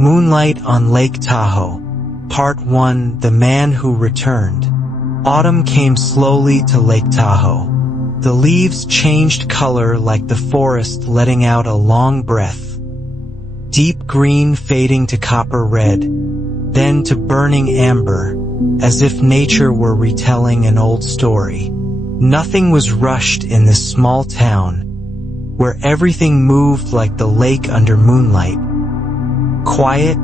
Moonlight on Lake Tahoe. Part 1. The Man Who Returned. Autumn came slowly to Lake Tahoe. The leaves changed color like the forest letting out a long breath. Deep green fading to copper red, then to burning amber, as if nature were retelling an old story. Nothing was rushed in this small town, where everything moved like the lake under moonlight. Quiet,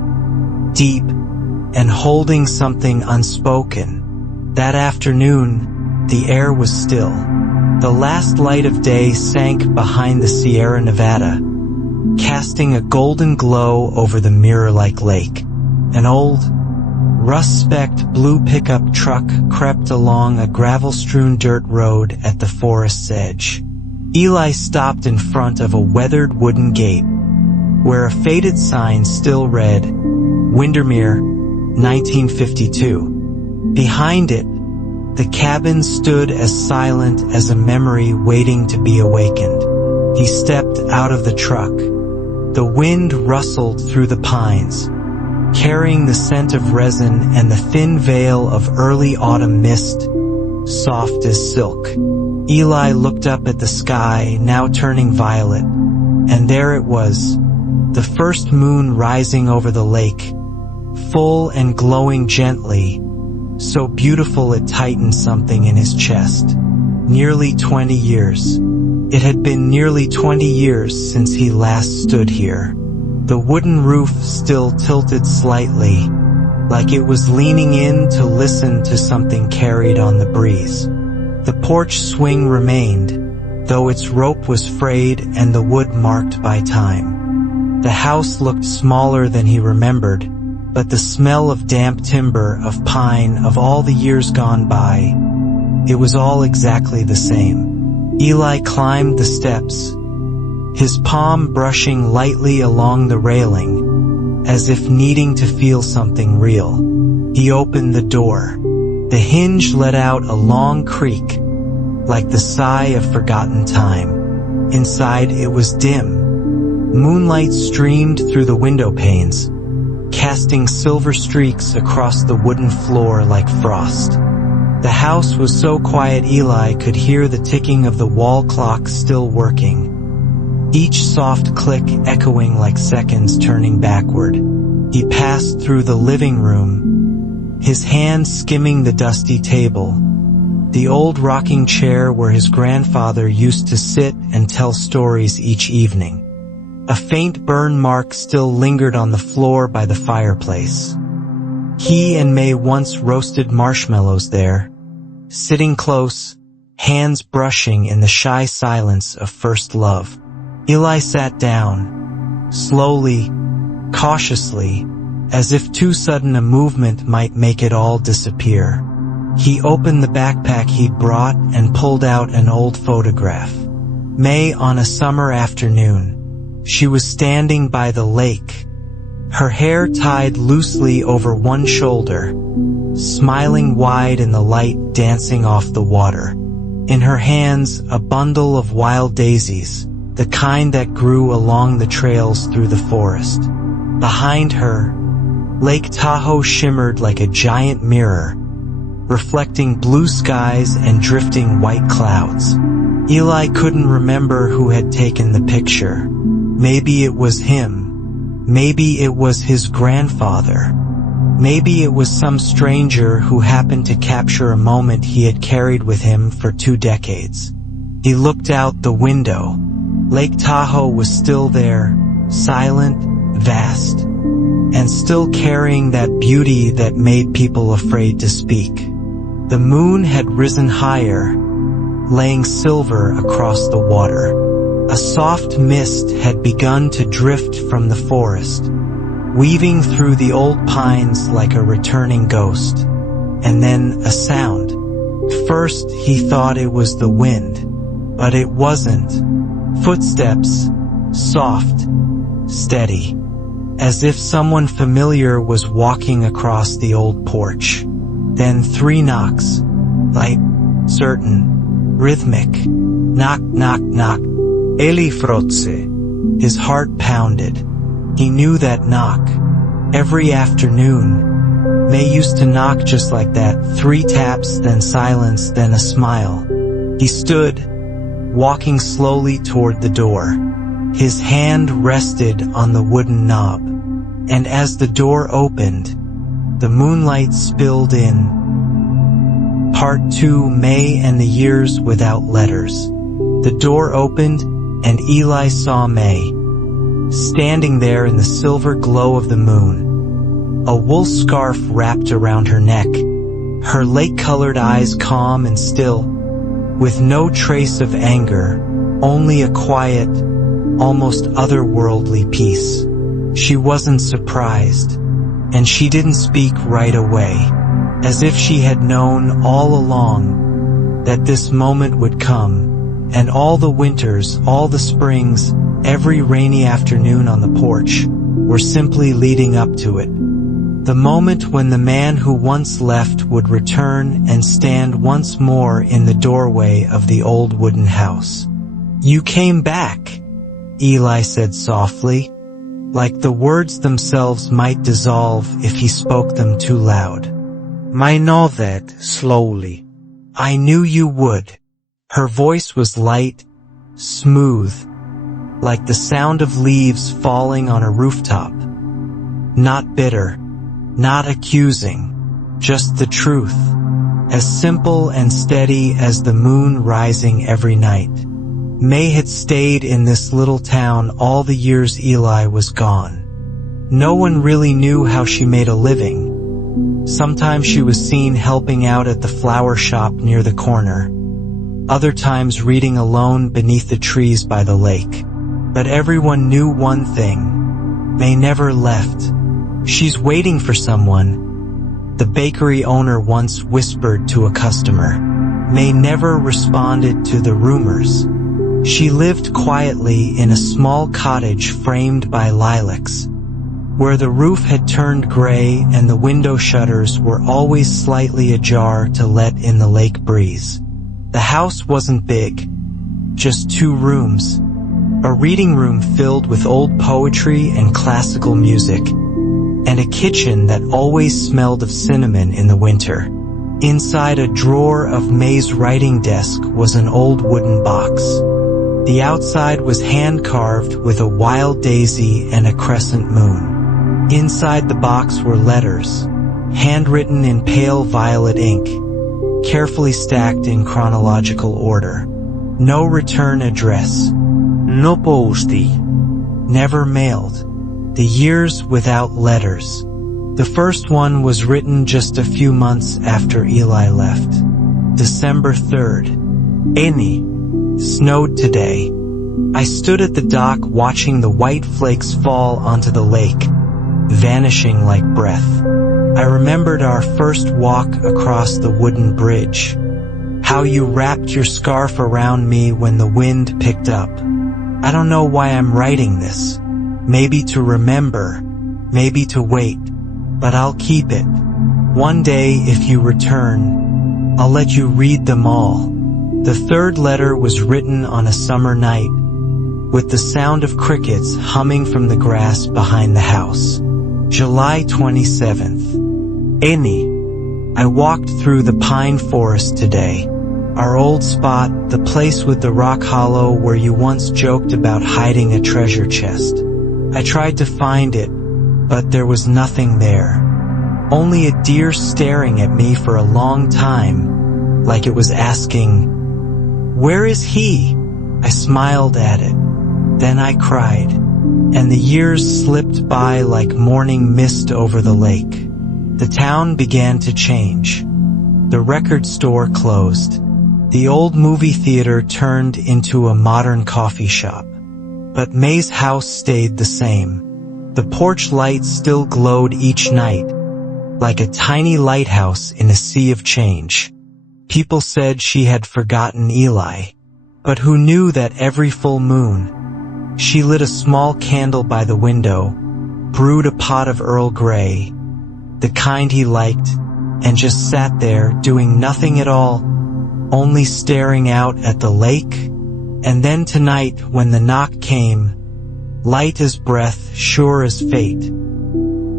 deep, and holding something unspoken. That afternoon, the air was still. The last light of day sank behind the Sierra Nevada, casting a golden glow over the mirror-like lake. An old, rust-specked blue pickup truck crept along a gravel-strewn dirt road at the forest's edge. Eli stopped in front of a weathered wooden gate, where a faded sign still read, Windermere, 1952. Behind it, the cabin stood as silent as a memory waiting to be awakened. He stepped out of the truck. The wind rustled through the pines, carrying the scent of resin and the thin veil of early autumn mist, soft as silk. Eli looked up at the sky, now turning violet, and there it was, the first moon rising over the lake, full and glowing gently, so beautiful it tightened something in his chest. Nearly 20 years. It had been nearly 20 years since he last stood here. The wooden roof still tilted slightly, like it was leaning in to listen to something carried on the breeze. The porch swing remained, though its rope was frayed and the wood marked by time. The house looked smaller than he remembered, but the smell of damp timber, of pine, of all the years gone by, it was all exactly the same. Eli climbed the steps, his palm brushing lightly along the railing, as if needing to feel something real. He opened the door. The hinge let out a long creak, like the sigh of forgotten time. Inside it was dim. Moonlight streamed through the window panes, casting silver streaks across the wooden floor like frost. The house was so quiet Eli could hear the ticking of the wall clock still working, each soft click echoing like seconds turning backward. He passed through the living room, his hand skimming the dusty table, the old rocking chair where his grandfather used to sit and tell stories each evening. A faint burn mark still lingered on the floor by the fireplace. He and May once roasted marshmallows there, sitting close, hands brushing in the shy silence of first love. Eli sat down, slowly, cautiously, as if too sudden a movement might make it all disappear. He opened the backpack he'd brought and pulled out an old photograph. May on a summer afternoon. She was standing by the lake, her hair tied loosely over one shoulder, smiling wide in the light dancing off the water. In her hands, a bundle of wild daisies, the kind that grew along the trails through the forest. Behind her, Lake Tahoe shimmered like a giant mirror, reflecting blue skies and drifting white clouds. Eli couldn't remember who had taken the picture. Maybe it was him. Maybe it was his grandfather. Maybe it was some stranger who happened to capture a moment he had carried with him for 2 decades. He looked out the window. Lake Tahoe was still there, silent, vast, and still carrying that beauty that made people afraid to speak. The moon had risen higher, laying silver across the water. A soft mist had begun to drift from the forest, weaving through the old pines like a returning ghost. And then a sound. First he thought it was the wind, but it wasn't. Footsteps, soft, steady, as if someone familiar was walking across the old porch. Then 3 knocks, light, certain, rhythmic. Knock, knock, knock. Eli Frotze. His heart pounded. He knew that knock. Every afternoon, May used to knock just like that, 3 taps, then silence, then a smile. He stood, walking slowly toward the door. His hand rested on the wooden knob, and as the door opened, the moonlight spilled in. Part 2, May and the Years Without Letters. The door opened, and Eli saw May, standing there in the silver glow of the moon, a wool scarf wrapped around her neck, her lake-colored eyes calm and still, with no trace of anger, only a quiet, almost otherworldly peace. She wasn't surprised, and she didn't speak right away, as if she had known all along that this moment would come, and all the winters, all the springs, every rainy afternoon on the porch, were simply leading up to it. The moment when the man who once left would return and stand once more in the doorway of the old wooden house. "You came back," Eli said softly, like the words themselves might dissolve if he spoke them too loud. "I know that," slowly. "I knew you would." Her voice was light, smooth, like the sound of leaves falling on a rooftop. Not bitter, not accusing, just the truth, as simple and steady as the moon rising every night. May had stayed in this little town all the years Eli was gone. No one really knew how she made a living. Sometimes she was seen helping out at the flower shop near the corner, other times reading alone beneath the trees by the lake. But everyone knew one thing: May never left. "She's waiting for someone," the bakery owner once whispered to a customer. May never responded to the rumors. She lived quietly in a small cottage framed by lilacs, where the roof had turned gray and the window shutters were always slightly ajar to let in the lake breeze. The house wasn't big, just 2 rooms, a reading room filled with old poetry and classical music, and a kitchen that always smelled of cinnamon in the winter. Inside a drawer of May's writing desk was an old wooden box. The outside was hand-carved with a wild daisy and a crescent moon. Inside the box were letters, handwritten in pale violet ink, carefully stacked in chronological order. No return address. No postie. Never mailed. The Years Without Letters. The first one was written just a few months after Eli left. December 3rd. Any. Snowed today. I stood at the dock watching the white flakes fall onto the lake, vanishing like breath. I remembered our first walk across the wooden bridge. How you wrapped your scarf around me when the wind picked up. I don't know why I'm writing this. Maybe to remember, maybe to wait, but I'll keep it. One day, if you return, I'll let you read them all. The 3rd letter was written on a summer night, with the sound of crickets humming from the grass behind the house. July 27th. Any. I walked through the pine forest today. Our old spot, the place with the rock hollow where you once joked about hiding a treasure chest. I tried to find it, but there was nothing there. Only a deer staring at me for a long time, like it was asking, "Where is he?" I smiled at it. Then I cried, and the years slipped by like morning mist over the lake. The town began to change. The record store closed. The old movie theater turned into a modern coffee shop. But May's house stayed the same. The porch light still glowed each night, like a tiny lighthouse in a sea of change. People said she had forgotten Eli, but who knew that every full moon, she lit a small candle by the window, brewed a pot of Earl Grey, the kind he liked, and just sat there doing nothing at all, only staring out at the lake. And then tonight, when the knock came, light as breath, sure as fate,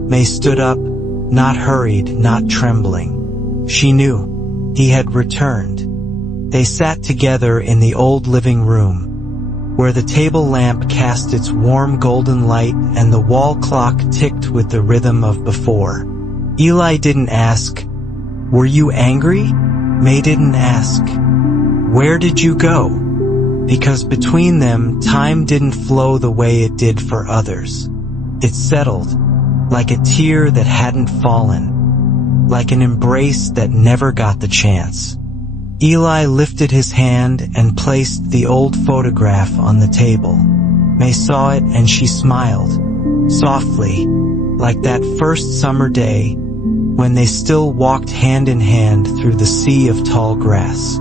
May stood up, not hurried, not trembling. She knew he had returned. They sat together in the old living room, where the table lamp cast its warm golden light and the wall clock ticked with the rhythm of before. Eli didn't ask, "Were you angry?" May didn't ask, "Where did you go?" Because between them, time didn't flow the way it did for others. It settled, like a tear that hadn't fallen, like an embrace that never got the chance. Eli lifted his hand and placed the old photograph on the table. May saw it and she smiled, softly, like that first summer day, when they still walked hand in hand through the sea of tall grass.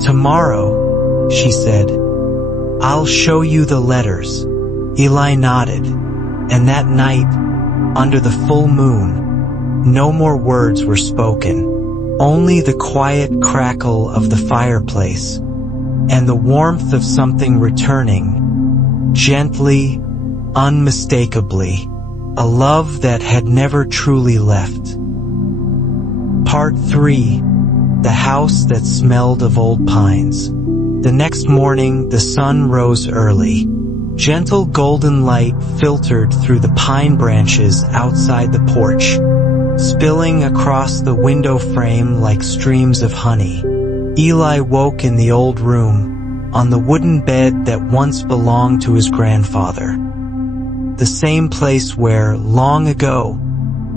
"Tomorrow," she said, "I'll show you the letters." Eli nodded, and that night, under the full moon, no more words were spoken. Only the quiet crackle of the fireplace, and the warmth of something returning, gently, unmistakably, a love that had never truly left. Part 3. The House That Smelled of Old Pines. The next morning, the sun rose early. Gentle golden light filtered through the pine branches outside the porch, spilling across the window frame like streams of honey. Eli woke in the old room, on the wooden bed that once belonged to his grandfather. The same place where, long ago,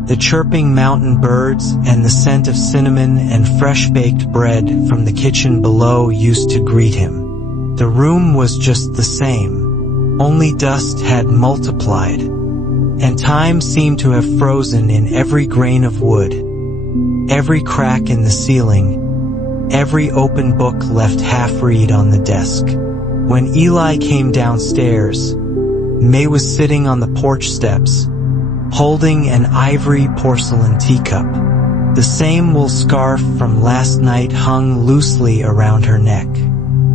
the chirping mountain birds and the scent of cinnamon and fresh-baked bread from the kitchen below used to greet him. The room was just the same, only dust had multiplied, and time seemed to have frozen in every grain of wood, every crack in the ceiling, every open book left half-read on the desk. When Eli came downstairs, May was sitting on the porch steps, holding an ivory porcelain teacup. The same wool scarf from last night hung loosely around her neck.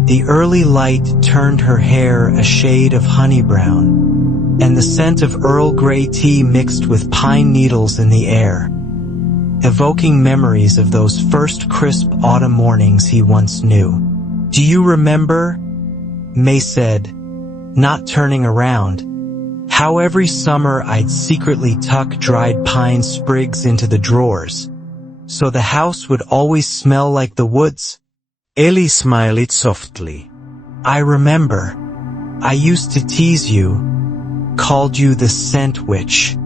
The early light turned her hair a shade of honey brown, and the scent of Earl Grey tea mixed with pine needles in the air, evoking memories of those first crisp autumn mornings he once knew. "Do you remember?" May said, not turning around, "how every summer I'd secretly tuck dried pine sprigs into the drawers, so the house would always smell like the woods?" Eli smiled softly. "I remember. I used to tease you, called you the scent witch."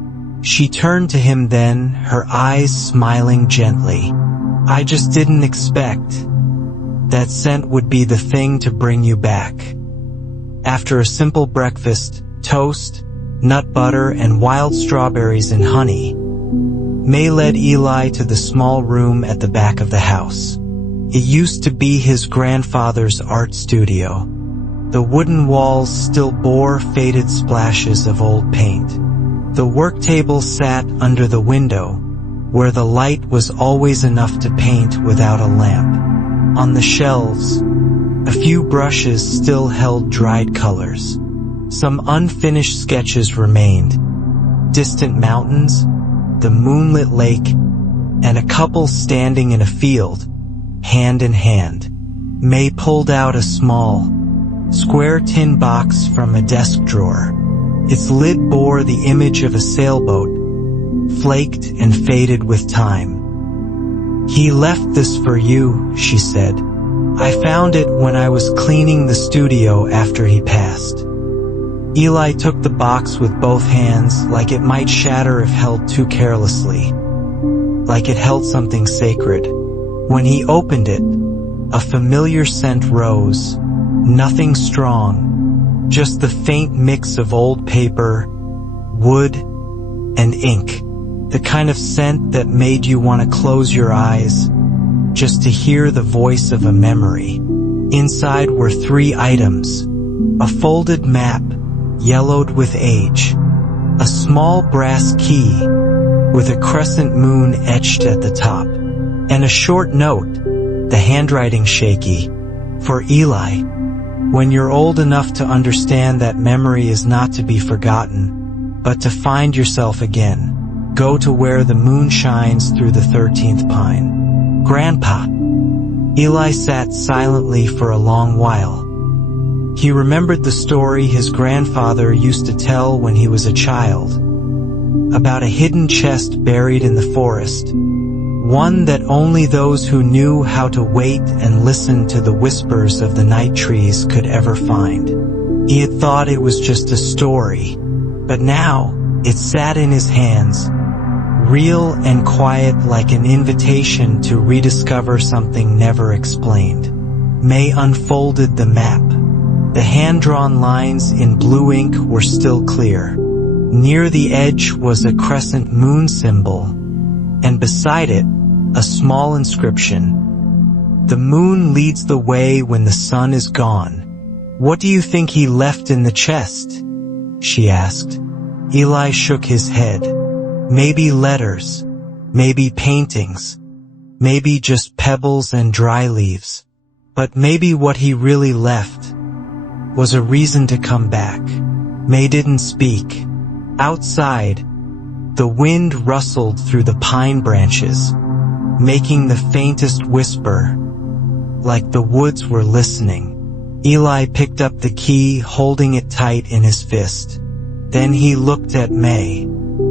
She turned to him then, her eyes smiling gently. "I just didn't expect that scent would be the thing to bring you back." After a simple breakfast, toast, nut butter, and wild strawberries and honey, May led Eli to the small room at the back of the house. It used to be his grandfather's art studio. The wooden walls still bore faded splashes of old paint. The work table sat under the window, where the light was always enough to paint without a lamp. On the shelves, a few brushes still held dried colors. Some unfinished sketches remained. Distant mountains, the moonlit lake, and a couple standing in a field, hand in hand. May pulled out a small, square tin box from a desk drawer. Its lid bore the image of a sailboat, flaked and faded with time. "He left this for you," she said. "I found it when I was cleaning the studio after he passed." Eli took the box with both hands, like it might shatter if held too carelessly, like it held something sacred. When he opened it, a familiar scent rose, nothing strong, just the faint mix of old paper, wood, and ink, the kind of scent that made you want to close your eyes, just to hear the voice of a memory. Inside were 3 items: a folded map, yellowed with age, a small brass key with a crescent moon etched at the top, and a short note, the handwriting shaky, for Eli. "When you're old enough to understand that memory is not to be forgotten, but to find yourself again, Go to where the moon shines through the 13th pine." "Grandpa." Eli sat silently for a long while. He remembered the story his grandfather used to tell when he was a child, about a hidden chest buried in the forest, one that only those who knew how to wait and listen to the whispers of the night trees could ever find. He had thought it was just a story, but now it sat in his hands, real and quiet, like an invitation to rediscover something never explained. May unfolded the map. The hand-drawn lines in blue ink were still clear. Near the edge was a crescent moon symbol, and beside it, a small inscription. "The moon leads the way when the sun is gone." "What do you think he left in the chest?" she asked. Eli shook his head. "Maybe letters, maybe paintings, maybe just pebbles and dry leaves. But maybe what he really left was a reason to come back." May didn't speak. Outside, the wind rustled through the pine branches, making the faintest whisper, like the woods were listening. Eli picked up the key, holding it tight in his fist. Then he looked at May.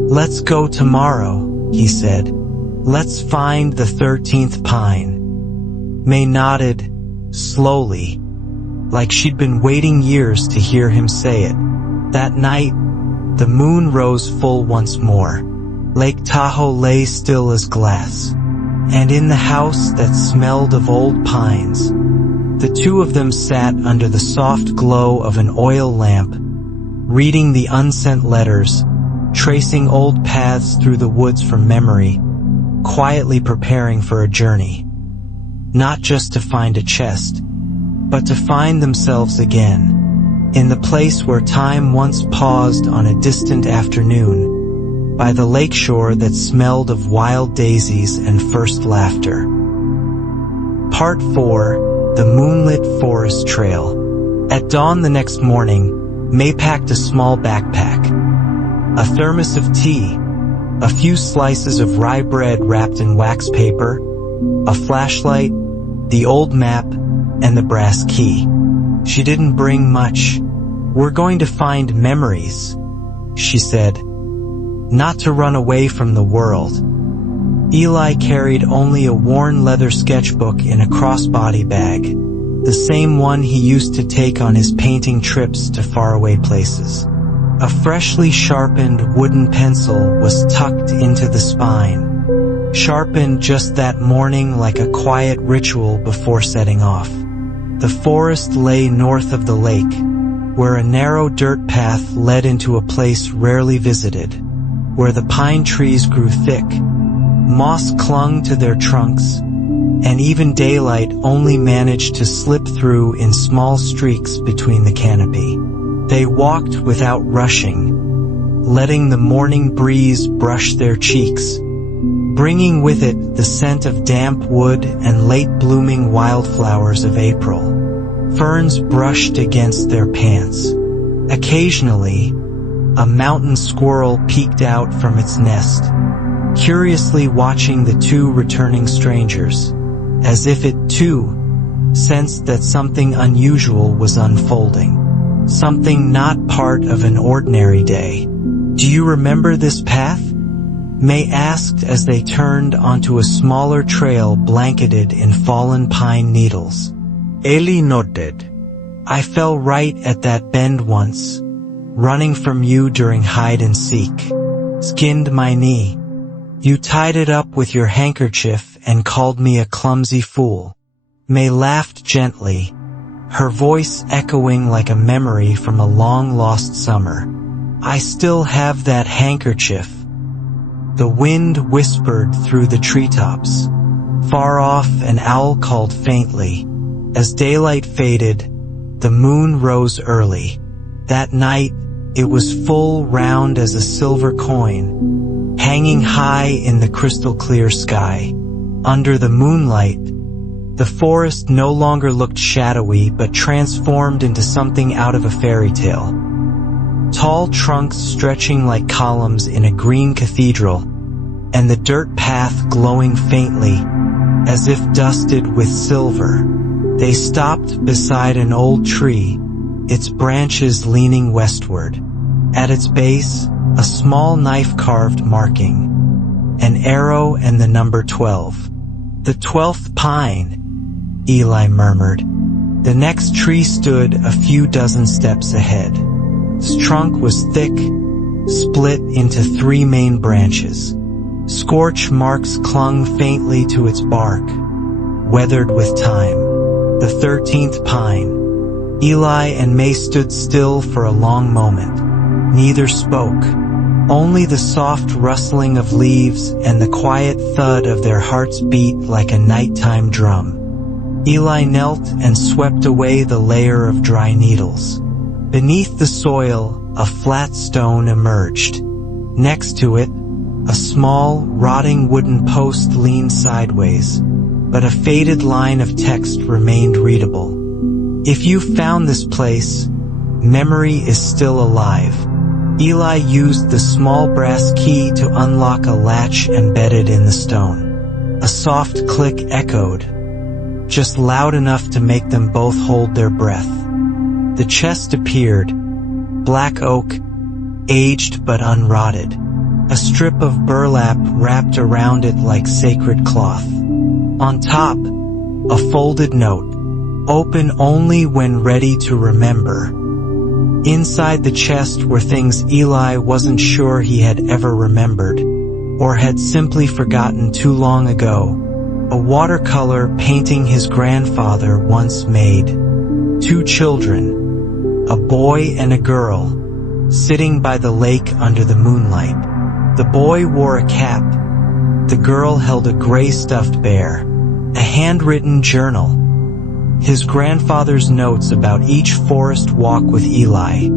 "Let's go tomorrow," he said. "Let's find the 13th pine." May nodded, slowly, like she'd been waiting years to hear him say it. That night, the moon rose full once more. Lake Tahoe lay still as glass. And in the house that smelled of old pines, the two of them sat under the soft glow of an oil lamp, reading the unsent letters, tracing old paths through the woods from memory, quietly preparing for a journey. Not just to find a chest, but to find themselves again, in the place where time once paused on a distant afternoon, by the lakeshore that smelled of wild daisies and first laughter. Part 4, the Moonlit Forest Trail. At dawn the next morning, May packed a small backpack, a thermos of tea, a few slices of rye bread wrapped in wax paper, a flashlight, the old map, and the brass key. She didn't bring much. "We're going to find memories," she said, "not to run away from the world." Eli carried only a worn leather sketchbook in a crossbody bag, the same one he used to take on his painting trips to faraway places. A freshly sharpened wooden pencil was tucked into the spine, sharpened just that morning like a quiet ritual before setting off. The forest lay north of the lake, where a narrow dirt path led into a place rarely visited, where the pine trees grew thick, moss clung to their trunks, and even daylight only managed to slip through in small streaks between the canopy. They walked without rushing, letting the morning breeze brush their cheeks, bringing with it the scent of damp wood and late-blooming wildflowers of April. Ferns brushed against their pants. Occasionally, a mountain squirrel peeked out from its nest, curiously watching the two returning strangers, as if it too sensed that something unusual was unfolding, something not part of an ordinary day. "Do you remember this path?" May asked as they turned onto a smaller trail blanketed in fallen pine needles. Eli nodded. "I fell right at that bend once, running from you during hide and seek. Skinned my knee. You tied it up with your handkerchief and called me a clumsy fool." May laughed gently, her voice echoing like a memory from a long-lost summer. "I still have that handkerchief." The wind whispered through the treetops. Far off, an owl called faintly. As daylight faded, the moon rose early. That night, it was full, round as a silver coin, hanging high in the crystal-clear sky. Under the moonlight, the forest no longer looked shadowy but transformed into something out of a fairy tale. Tall trunks stretching like columns in a green cathedral, and the dirt path glowing faintly, as if dusted with silver. They stopped beside an old tree, its branches leaning westward. At its base, a small knife-carved marking, an arrow and the number 12. "The 12th pine," Eli murmured. The next tree stood a few dozen steps ahead. Its trunk was thick, split into 3 main branches. Scorch marks clung faintly to its bark, weathered with time. The 13th pine. Eli and May stood still for a long moment. Neither spoke. Only the soft rustling of leaves and the quiet thud of their hearts beat like a nighttime drum. Eli knelt and swept away the layer of dry needles. Beneath the soil, a flat stone emerged. Next to it, a small, rotting wooden post leaned sideways, but a faded line of text remained readable. "If you found this place, memory is still alive." Eli used the small brass key to unlock a latch embedded in the stone. A soft click echoed, just loud enough to make them both hold their breath. The chest appeared, black oak, aged but unrotted. A strip of burlap wrapped around it like sacred cloth. On top, a folded note, open only when ready to remember. Inside the chest were things Eli wasn't sure he had ever remembered, or had simply forgotten too long ago. A watercolor painting his grandfather once made. 2 children, a boy and a girl, sitting by the lake under the moonlight. The boy wore a cap. The girl held a gray stuffed bear. A handwritten journal. His grandfather's notes about each forest walk with Eli.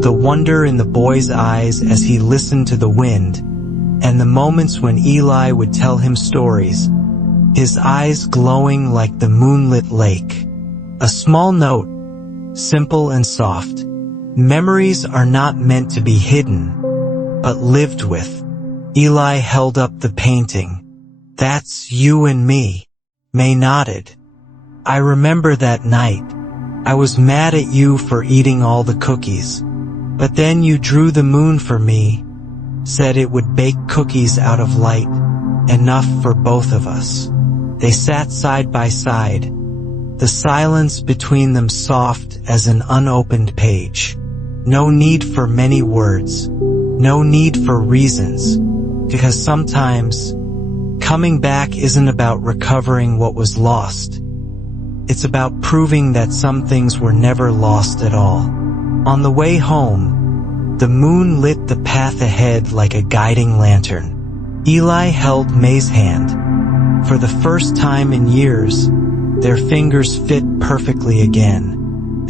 The wonder in the boy's eyes as he listened to the wind, and the moments when Eli would tell him stories, his eyes glowing like the moonlit lake. A small note, simple and soft. Memories are not meant to be hidden, but lived with. Eli held up the painting. "That's you and me." May nodded. "I remember that night. I was mad at you for eating all the cookies. But then you drew the moon for me, said it would bake cookies out of light, enough for both of us." They sat side by side, the silence between them soft as an unopened page. No need for many words, no need for reasons, because sometimes coming back isn't about recovering what was lost. It's about proving that some things were never lost at all. On the way home, the moon lit the path ahead like a guiding lantern. Eli held May's hand. For the first time in years, their fingers fit perfectly again,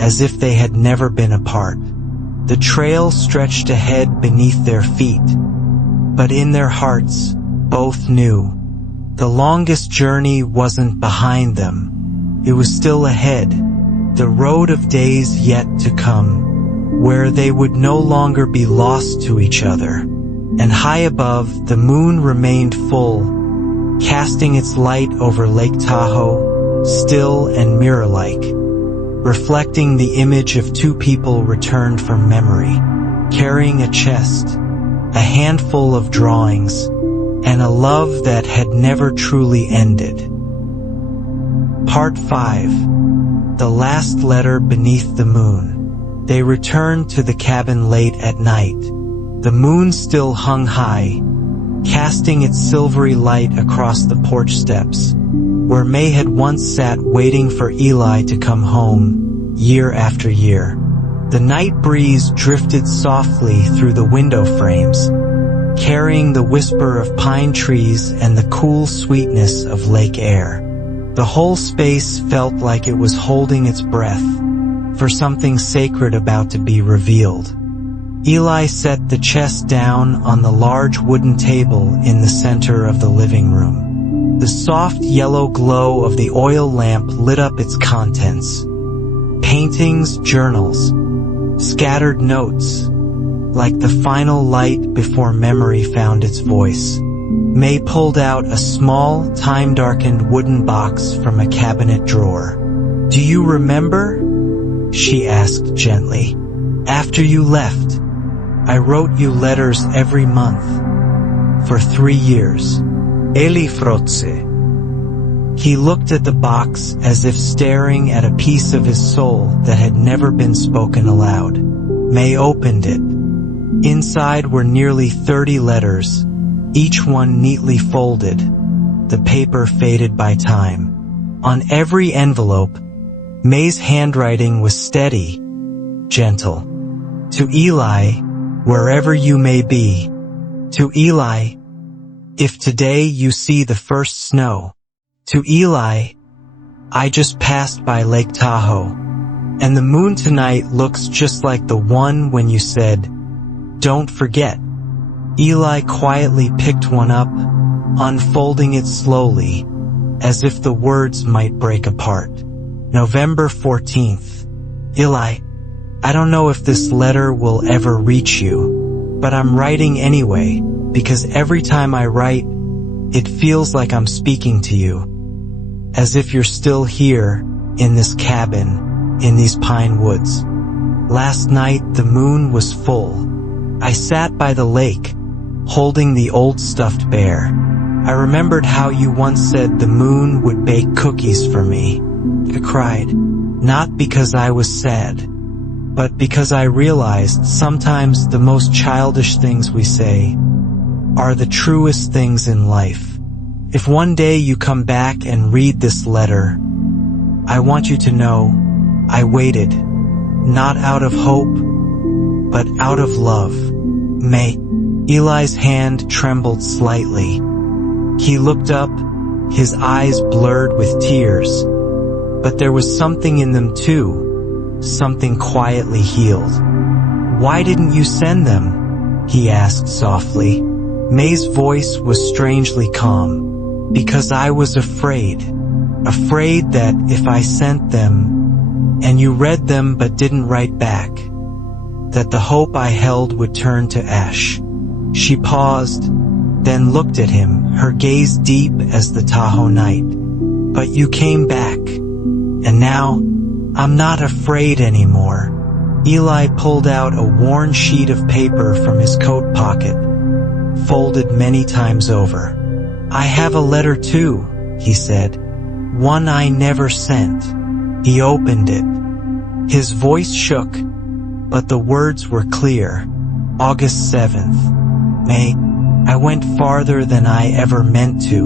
as if they had never been apart. The trail stretched ahead beneath their feet, but in their hearts, both knew. The longest journey wasn't behind them. It was still ahead, the road of days yet to come, where they would no longer be lost to each other. And high above, the moon remained full, casting its light over Lake Tahoe, still and mirror-like, reflecting the image of 2 people returned from memory, carrying a chest, a handful of drawings, and a love that had never truly ended. Part 5. The Last Letter Beneath the Moon. They returned to the cabin late at night. The moon still hung high, casting its silvery light across the porch steps, where May had once sat waiting for Eli to come home, year after year. The night breeze drifted softly through the window frames, carrying the whisper of pine trees and the cool sweetness of lake air. The whole space felt like it was holding its breath, for something sacred about to be revealed. Eli set the chest down on the large wooden table in the center of the living room. The soft yellow glow of the oil lamp lit up its contents. Paintings, journals, scattered notes, like the final light before memory found its voice. May pulled out a small, time-darkened wooden box from a cabinet drawer. "Do you remember?" she asked gently. "After you left, I wrote you letters every month. For 3 years." Eli frotse. He looked at the box as if staring at a piece of his soul that had never been spoken aloud. May opened it. Inside were nearly 30 letters, each one neatly folded, the paper faded by time. On every envelope, May's handwriting was steady, gentle. "To Eli, wherever you may be. To Eli, if today you see the first snow. To Eli, I just passed by Lake Tahoe, and the moon tonight looks just like the one when you said, 'Don't forget.'" Eli quietly picked one up, unfolding it slowly, as if the words might break apart. November 14th. "Eli, I don't know if this letter will ever reach you, but I'm writing anyway, because every time I write, it feels like I'm speaking to you. As if you're still here, in this cabin, in these pine woods. Last night the moon was full. I sat by the lake, holding the old stuffed bear. I remembered how you once said the moon would bake cookies for me." I cried, not because I was sad, but because I realized sometimes the most childish things we say are the truest things in life. If one day you come back and read this letter, I want you to know I waited, not out of hope, but out of love. May. Eli's hand trembled slightly. He looked up, his eyes blurred with tears, but there was something in them too, something quietly healed. "Why didn't you send them?" he asked softly. May's voice was strangely calm. "Because I was afraid that if I sent them, and you read them but didn't write back, that the hope I held would turn to ash." She paused, then looked at him, her gaze deep as the Tahoe night. "But you came back, and now, I'm not afraid anymore." Eli pulled out a worn sheet of paper from his coat pocket, folded many times over. "I have a letter too," he said. "One I never sent." He opened it. His voice shook, but the words were clear. August 7th. "May, I went farther than I ever meant to.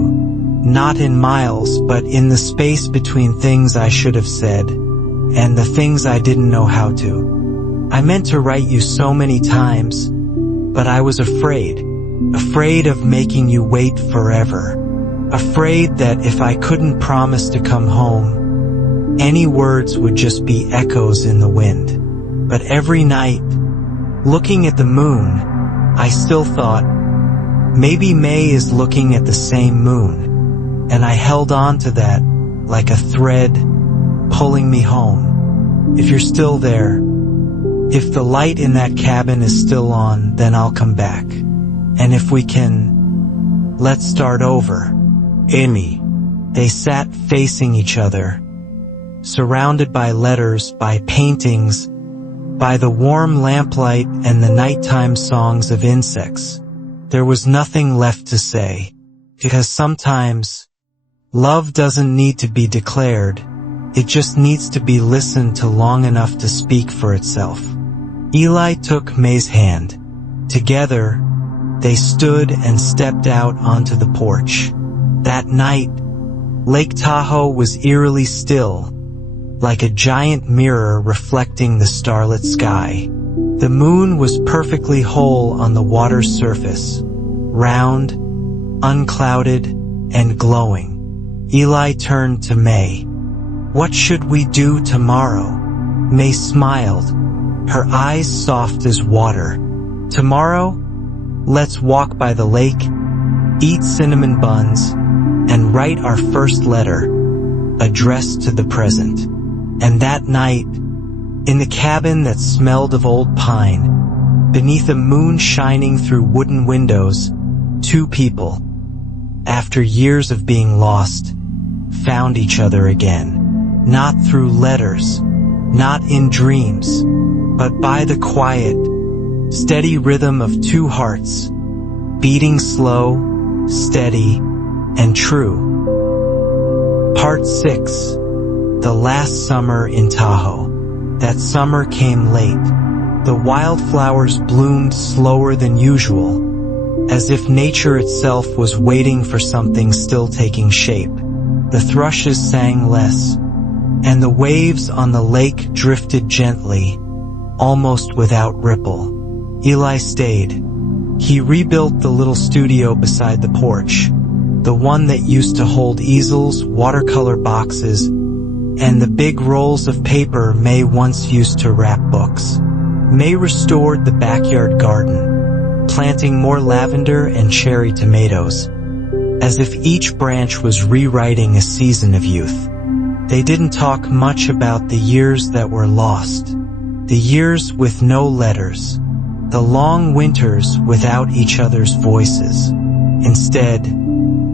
Not in miles, but in the space between things I should have said, and the things I didn't know how to. I meant to write you so many times, but I was afraid of making you wait forever. Afraid that if I couldn't promise to come home, any words would just be echoes in the wind. But every night, looking at the moon, I still thought, maybe May is looking at the same moon, and I held on to that like a thread pulling me home. If you're still there, if the light in that cabin is still on, then I'll come back. And if we can, let's start over." Amy. They sat facing each other, surrounded by letters, by paintings, by the warm lamplight and the nighttime songs of insects. There was nothing left to say, because sometimes love doesn't need to be declared, it just needs to be listened to long enough to speak for itself. Eli took May's hand. Together, they stood and stepped out onto the porch. That night, Lake Tahoe was eerily still, like a giant mirror reflecting the starlit sky. The moon was perfectly whole on the water's surface, round, unclouded, and glowing. Eli turned to May. "What should we do tomorrow?" May smiled, her eyes soft as water. "Tomorrow, let's walk by the lake, eat cinnamon buns, and write our first letter, addressed to the present." And that night, in the cabin that smelled of old pine, beneath a moon shining through wooden windows, two people, after years of being lost, found each other again. Not through letters, not in dreams, but by the quiet, steady rhythm of two hearts, beating slow, steady, and true. Part 6. The last summer in Tahoe. That summer came late. The wildflowers bloomed slower than usual, as if nature itself was waiting for something still taking shape. The thrushes sang less, and the waves on the lake drifted gently, almost without ripple. Eli stayed. He rebuilt the little studio beside the porch, the one that used to hold easels, watercolor boxes, and the big rolls of paper May once used to wrap books. May restored the backyard garden, planting more lavender and cherry tomatoes, as if each branch was rewriting a season of youth. They didn't talk much about the years that were lost, the years with no letters, the long winters without each other's voices. Instead,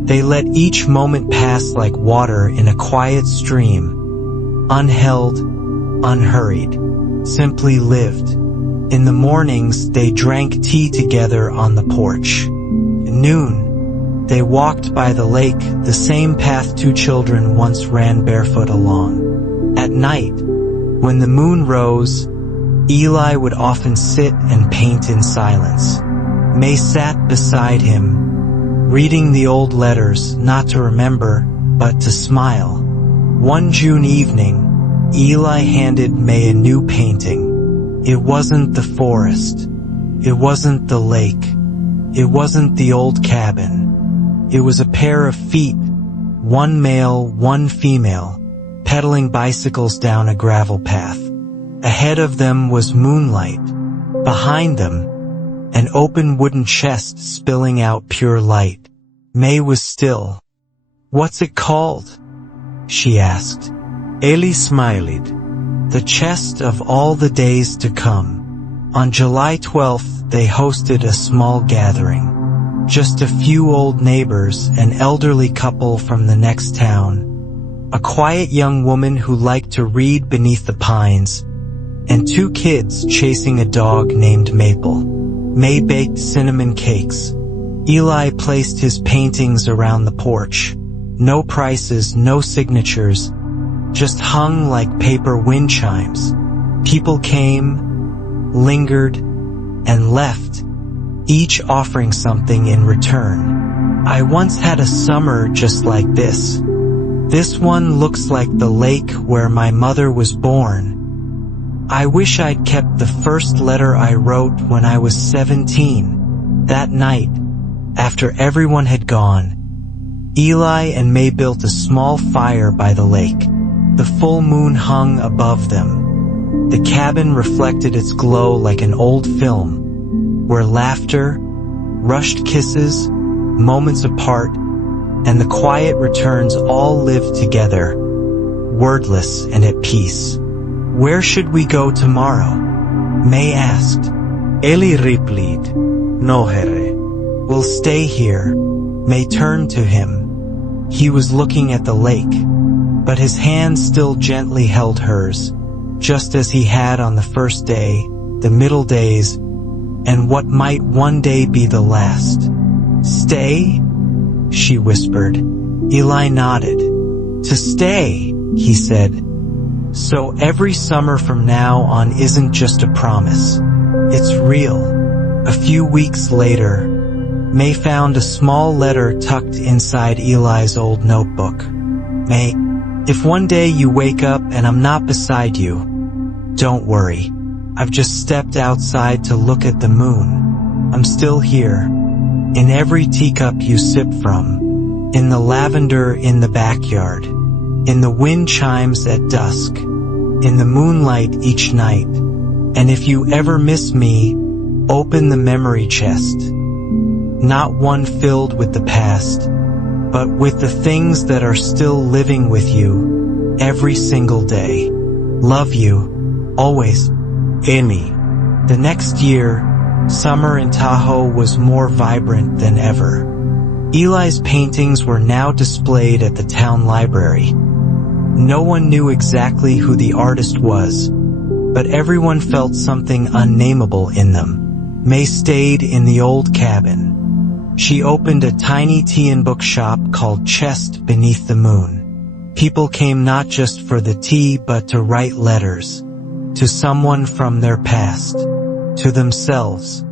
they let each moment pass like water in a quiet stream, unheld, unhurried, simply lived. In the mornings, they drank tea together on the porch. At noon, they walked by the lake, the same path two children once ran barefoot along. At night, when the moon rose, Eli would often sit and paint in silence. May sat beside him, reading the old letters, not to remember, but to smile. One June evening, Eli handed May a new painting. It wasn't the forest. It wasn't the lake. It wasn't the old cabin. It was a pair of feet, one male, one female, pedaling bicycles down a gravel path. Ahead of them was Moonlight. Behind them, an open wooden chest spilling out pure light. May was still. "What's it called?" she asked. Eli smiled. "The chest of all the days to come." On July 12th, they hosted a small gathering. Just a few old neighbors, an elderly couple from the next town, a quiet young woman who liked to read beneath the pines, and two kids chasing a dog named Maple. May baked cinnamon cakes. Eli placed his paintings around the porch. No prices, no signatures, just hung like paper wind chimes. People came, lingered, and left, each offering something in return. "I once had a summer just like this. This one looks like the lake where my mother was born. I wish I'd kept the first letter I wrote when I was 17. That night, after everyone had gone, Eli and May built a small fire by the lake. The full moon hung above them. The cabin reflected its glow like an old film, where laughter, rushed kisses, moments apart, and the quiet returns all lived together, wordless and at peace. "Where should we go tomorrow?" May asked. Eli replied, "No, Here. We'll stay here." May turned to him. He was looking at the lake, but his hand still gently held hers, just as he had on the first day, the middle days, and what might one day be the last. "Stay?" she whispered. Eli nodded. "To stay," he said. "So every summer from now on isn't just a promise. It's real." A few weeks later, May found a small letter tucked inside Eli's old notebook. "May, if one day you wake up and I'm not beside you, don't worry. I've just stepped outside to look at the moon. I'm still here, in every teacup you sip from, in the lavender in the backyard, in the wind chimes at dusk, in the moonlight each night. And if you ever miss me, open the memory chest. Not one filled with the past, but with the things that are still living with you, every single day. Love you, always, Amy." The next year, summer in Tahoe was more vibrant than ever. Eli's paintings were now displayed at the town library. No one knew exactly who the artist was, but everyone felt something unnameable in them. May stayed in the old cabin. She opened a tiny tea and book shop called Chest Beneath the Moon. People came not just for the tea but to write letters. To someone from their past. To themselves.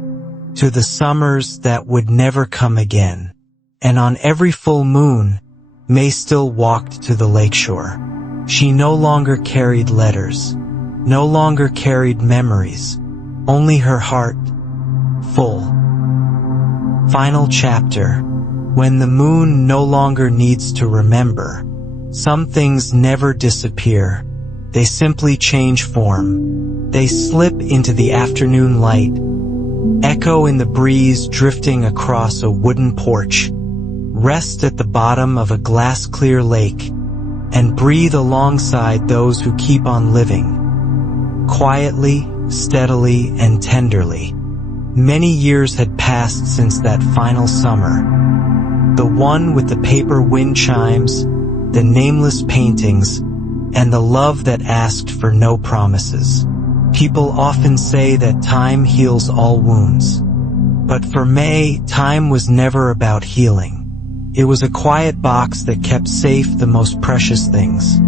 To the summers that would never come again. And on every full moon, May still walked to the lakeshore. She no longer carried letters. No longer carried memories. Only her heart. Full. Final chapter. When the moon no longer needs to remember. Some things never disappear. They simply change form. They slip into the afternoon light. Echo in the breeze drifting across a wooden porch. Rest at the bottom of a glass-clear lake. And breathe alongside those who keep on living. Quietly, steadily, and tenderly. Many years had passed since that final summer. The one with the paper wind chimes, the nameless paintings, and the love that asked for no promises. People often say that time heals all wounds. But for May, time was never about healing. It was a quiet box that kept safe the most precious things.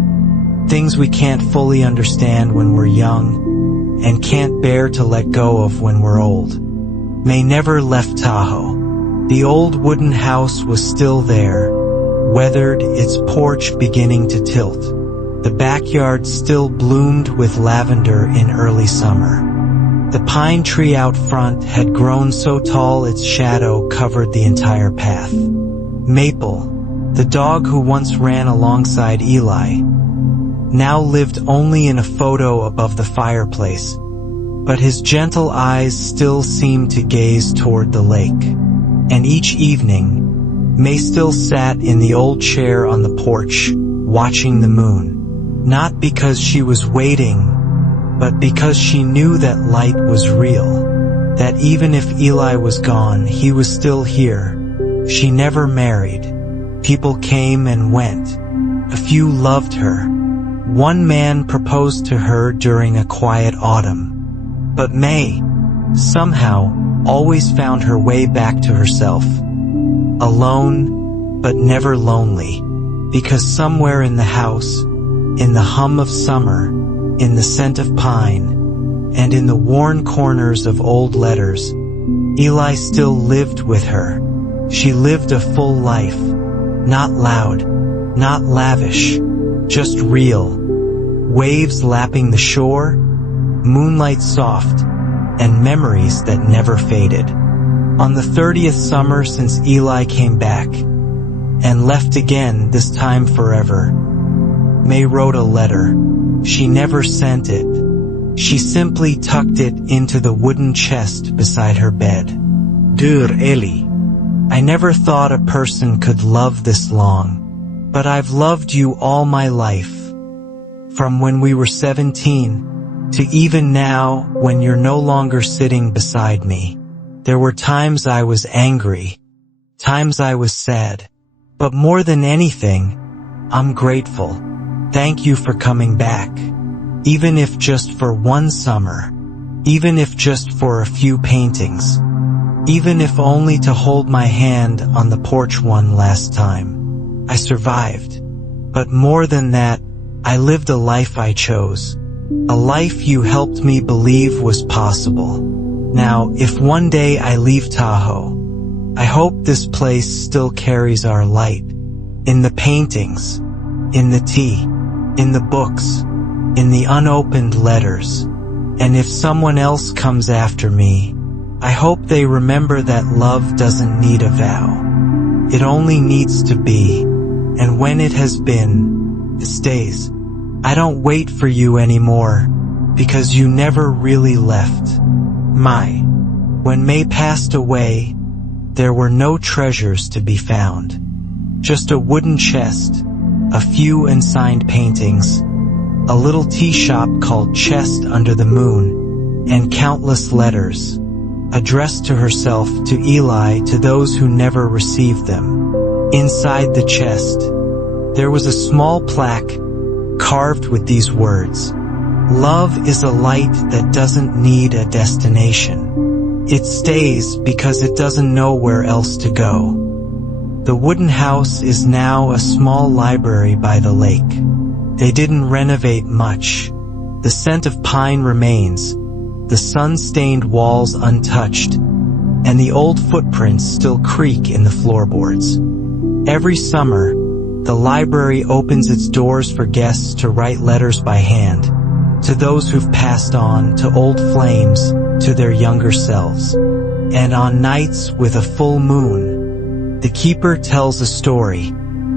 Things we can't fully understand when we're young, and can't bear to let go of when we're old. May never left Tahoe. The old wooden house was still there, weathered, its porch beginning to tilt. The backyard still bloomed with lavender in early summer. The pine tree out front had grown so tall its shadow covered the entire path. Maple, the dog who once ran alongside Eli, now lived only in a photo above the fireplace, but his gentle eyes still seemed to gaze toward the lake. And each evening, May still sat in the old chair on the porch, watching the moon. Not because she was waiting, but because she knew that light was real. That even if Eli was gone, he was still here. She never married. People came and went. A few loved her. One man proposed to her during a quiet autumn. But May, somehow, always found her way back to herself. Alone, but never lonely. Because somewhere in the house, in the hum of summer, in the scent of pine, and in the worn corners of old letters, Eli still lived with her. She lived a full life. Not loud, not lavish, just real. Waves lapping the shore, moonlight soft, and memories that never faded. On the 30th summer since Eli came back, and left again, this time forever, May wrote a letter. She never sent it. She simply tucked it into the wooden chest beside her bed. Dear Eli, I never thought a person could love this long, but I've loved you all my life. From when we were 17, to even now when you're no longer sitting beside me. There were times I was angry, times I was sad, but more than anything, I'm grateful. Thank you for coming back. Even if just for one summer, even if just for a few paintings, even if only to hold my hand on the porch one last time. I survived. But more than that, I lived a life I chose. A life you helped me believe was possible. Now, if one day I leave Tahoe, I hope this place still carries our light. In the paintings, in the tea, in the books, in the unopened letters. And if someone else comes after me, I hope they remember that love doesn't need a vow. It only needs to be, and when it has been, it stays. I don't wait for you anymore, because you never really left. When May passed away, there were no treasures to be found. Just a wooden chest, a few unsigned paintings, a little tea shop called Chest Under the Moon, and countless letters. addressed to herself, to Eli, to those who never received them. Inside the chest, there was a small plaque carved with these words: "Love is a light that doesn't need a destination. It stays because it doesn't know where else to go." The wooden house is now a small library by the lake. They didn't renovate much. The scent of pine remains, the sun-stained walls untouched, and the old footprints still creak in the floorboards. Every summer, the library opens its doors for guests to write letters by hand, to those who've passed on, to old flames, to their younger selves. And on nights with a full moon, the keeper tells a story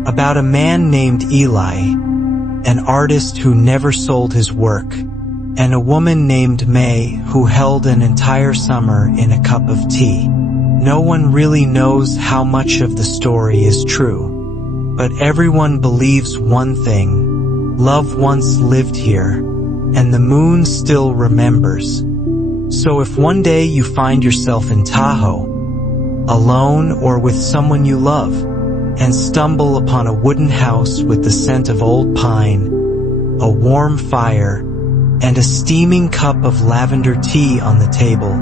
about a man named Eli, an artist who never sold his work, and a woman named May who held an entire summer in a cup of tea. No one really knows how much of the story is true, but everyone believes one thing: love once lived here, and the moon still remembers. So if one day you find yourself in Tahoe, alone or with someone you love, and stumble upon a wooden house with the scent of old pine, a warm fire, and a steaming cup of lavender tea on the table,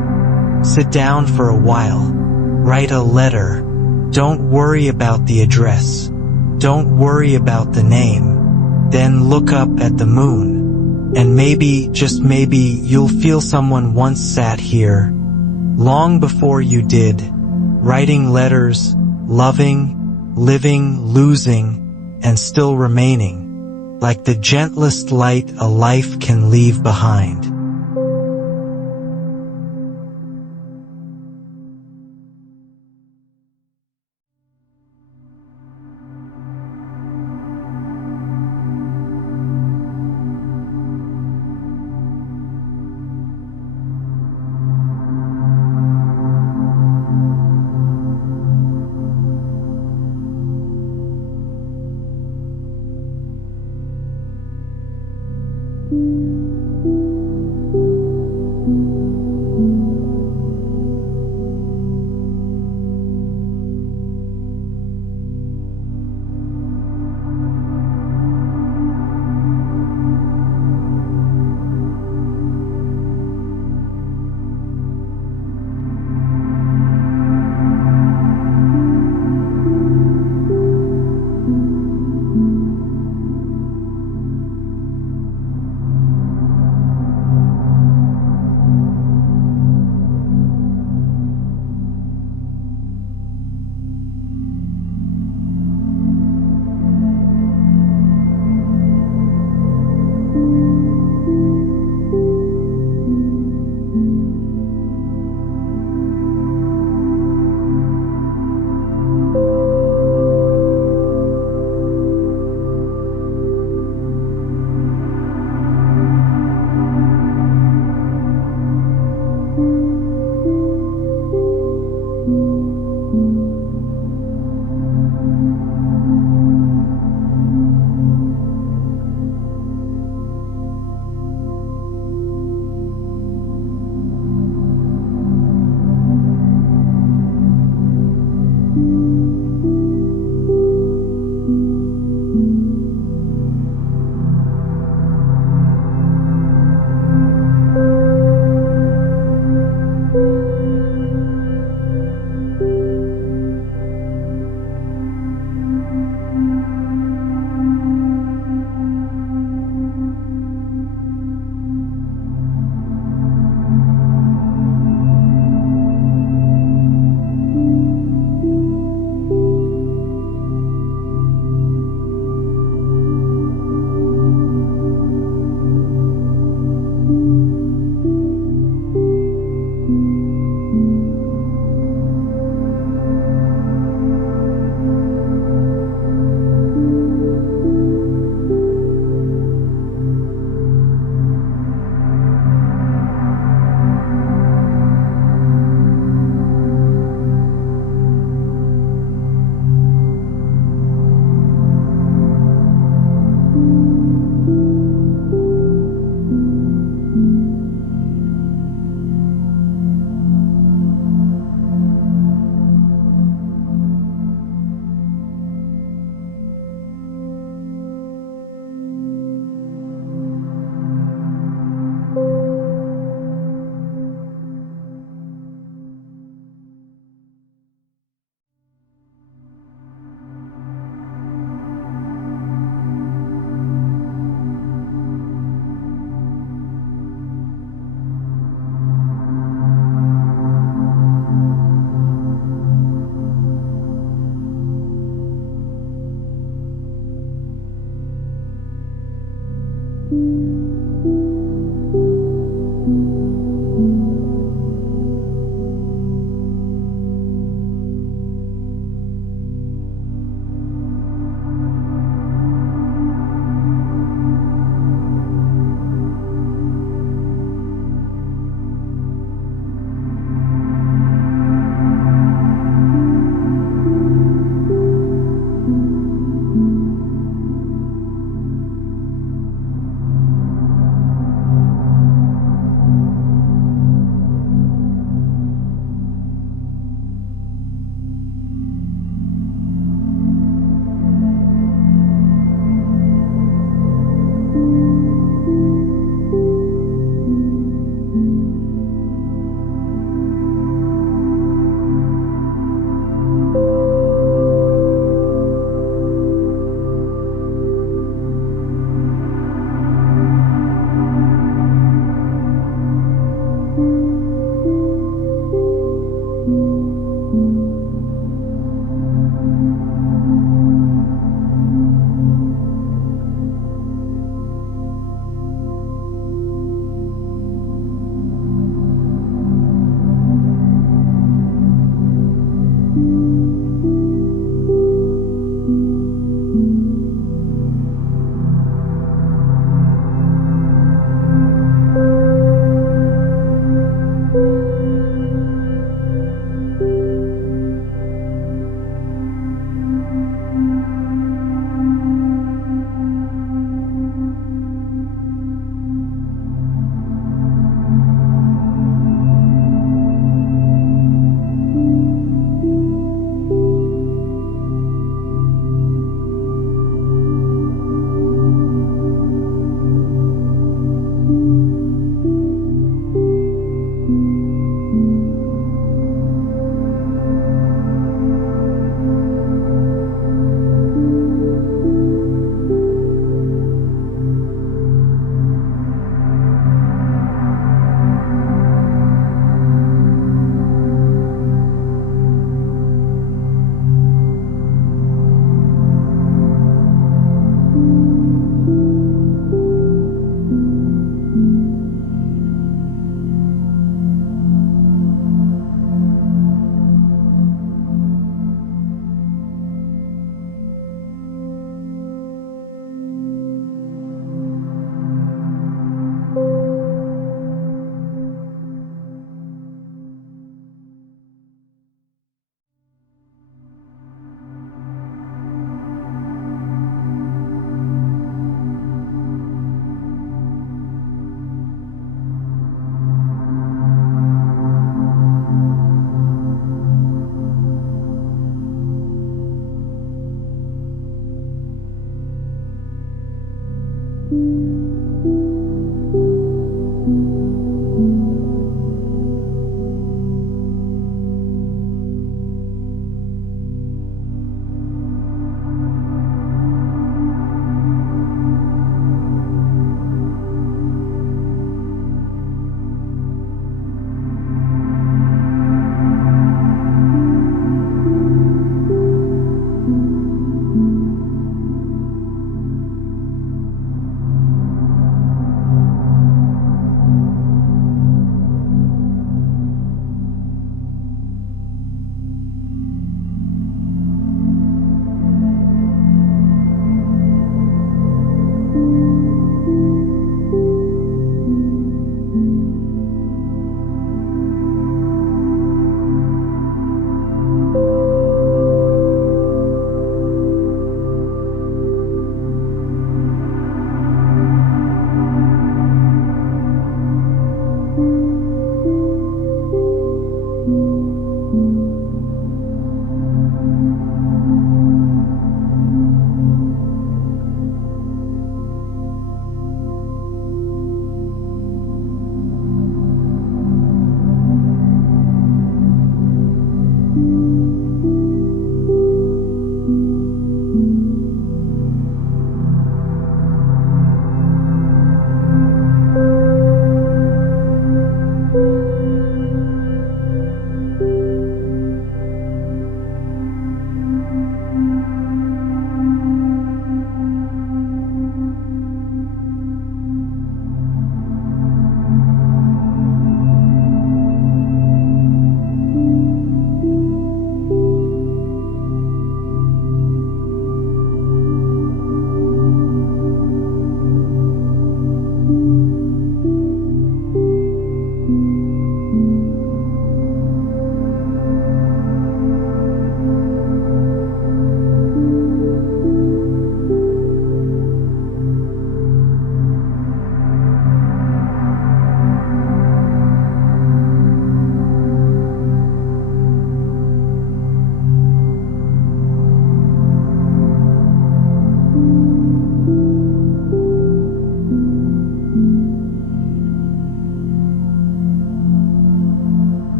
sit down for a while, write a letter. Don't worry about the address. Don't worry about the name. Then look up at the moon, and maybe, just maybe, you'll feel someone once sat here, long before you did, writing letters, loving, living, losing, and still remaining, like the gentlest light a life can leave behind.